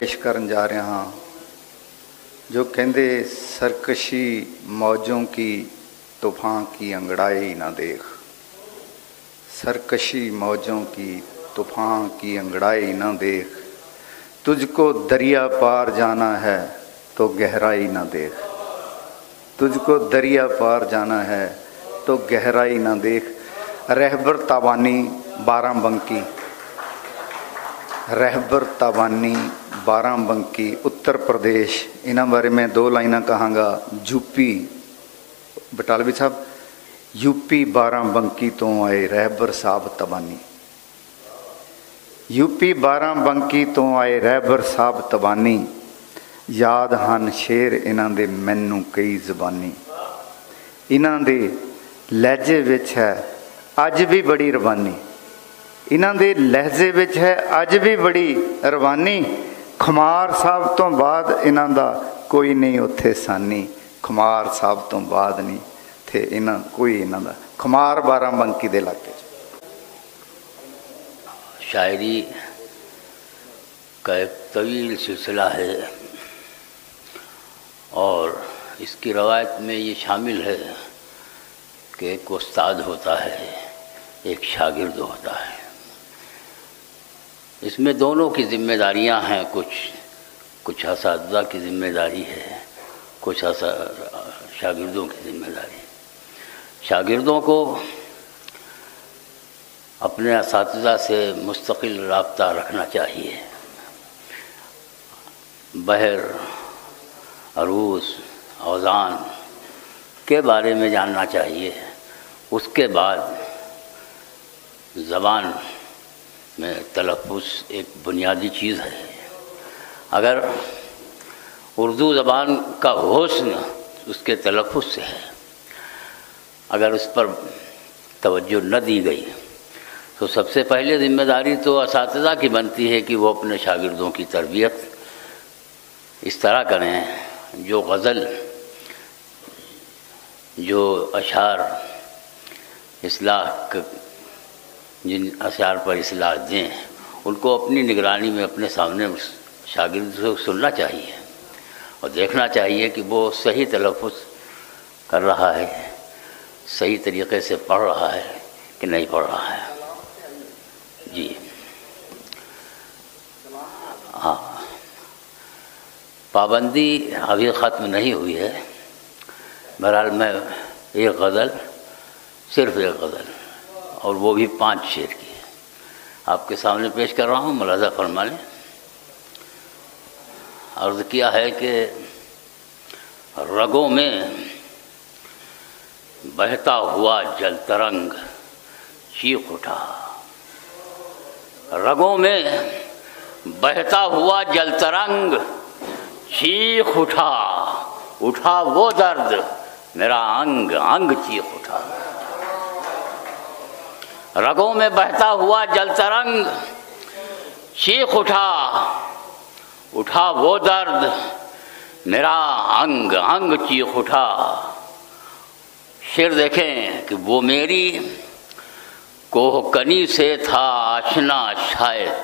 पेश करन जा रहा हाँ जो कहते सरकशी मौजों की तूफान की अंगड़ाई ना देख। सरकशी मौजों की तूफान की अंगड़ाई ना देख। तुझको दरिया पार जाना है तो गहराई ना देख। तुझको दरिया पार जाना है तो गहराई ना देख। रहबर ताबानी बाराबंकी, रहबर ताबानी बाराबंकी उत्तर प्रदेश। इन्हों बारे मैं दो लाइना कहांगा। यूपी बटालवी साहब यूपी बाराबंकी तो आए रहबर साहब तबानी। यूपी बाराबंकी तो आए रहबर साहब तबानी। याद हन शेर इन्हां दे मैनू कई ज़बानी। इन्हां दे लहजे विच है अज भी बड़ी रवानी। इन्हां दे लहजे विच है अज भी बड़ी रवानी। खुमार साहब तो बाद इन्हां दा कोई नहीं उत्थे सानी। खुमार साहब तो बाद नहीं थे इन्हां कोई इन्हां दा। खुमार बाराबंकी दे इलाके शायरी का एक तवील सिलसिला है और इसकी रवायत में ये शामिल है कि एक उस्ताद होता है, एक शागिर्द होता है। इसमें दोनों की जिम्मेदारियां हैं। कुछ असातिज़ा की जिम्मेदारी है, कुछ शागिर्दों की जिम्मेदारी। शागिर्दों को अपने असातिज़ा से मुस्तकिल राब्ता रखना चाहिए। बहर अरूस औज़ान के बारे में जानना चाहिए। उसके बाद ज़बान में तलफ़्फ़ुज़ एक बुनियादी चीज़ है। अगर उर्दू ज़बान का हुस्न उसके तलफ़्फ़ुज़ से है, अगर उस पर तवज्जो न दी गई तो सबसे पहले ज़िम्मेदारी तो असातिज़ा की बनती है कि वो अपने शागिर्दों की तरबियत इस तरह करें जो गज़ल, जो अशार इस्लाह, जिन अशार पर इस्लाह दें, उनको अपनी निगरानी में अपने सामने शागिर्द से सुनना चाहिए और देखना चाहिए कि वो सही तलफ़्फ़ुज़ कर रहा है, सही तरीक़े से पढ़ रहा है कि नहीं पढ़ रहा है। जी हाँ, पाबंदी अभी ख़त्म नहीं हुई है। बहरहाल मैं एक गज़ल, सिर्फ़ एक गज़ल, और वो भी 5 शेर की आपके सामने पेश कर रहा हूँ। मुलाज़ा फरमा लें। अर्ज़ किया है कि रगों में बहता हुआ जल तरंग चीख उठा। रगों में बहता हुआ जल तरंग चीख उठा। उठा वो दर्द मेरा अंग अंग चीख उठा। रगों में बहता हुआ जल तरंग चीख उठा। उठा वो दर्द मेरा अंग अंग चीख उठा। शेर देखें कि वो मेरी कोहकनी से था आशना शायद।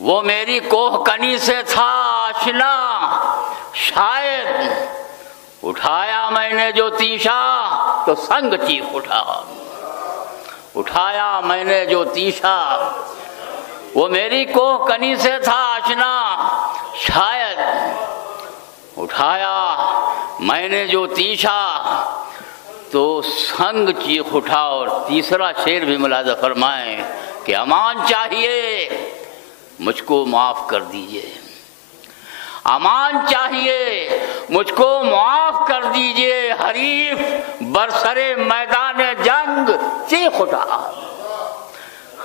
वो मेरी कोहकनी से था आशना शायद। उठाया मैंने जो तीशा तो संग चीख उठा। उठाया मैंने जो तीशा, वो मेरी कोहकनी से था आशना शायद। उठाया मैंने जो तीशा तो संग चीख उठा। और तीसरा शेर भी मुलाज़ा फरमाएं कि अमान चाहिए मुझको माफ़ कर दीजिए। अमान चाहिए मुझको माफ़ कर दीजिए। हरीफ बरसरे मैदान जंग चीख उठा।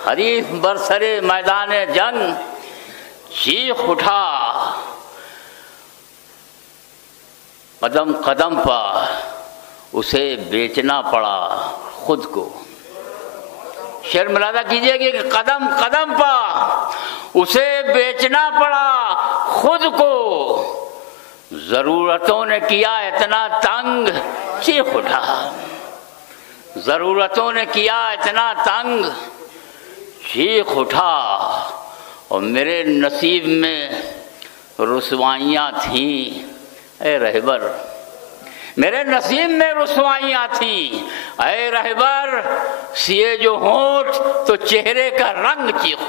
हरीफ बरसरे मैदान जंग चीख उठा। कदम कदम पर उसे बेचना पड़ा खुद को। शेर मुलाज़ा कीजिए कि कदम कदम पर उसे बेचना पड़ा खुद को। ज़रूरतों ने किया इतना तंग चीख उठा। ज़रूरतों ने किया इतना तंग चीख उठा। اور میرے نصیب میں رسوائیاں تھیں اے رہبر، میرے نصیب میں رسوائیاں تھیں اے رہبر، سیے جو ہونٹ تو چہرے کا رنگ چیخ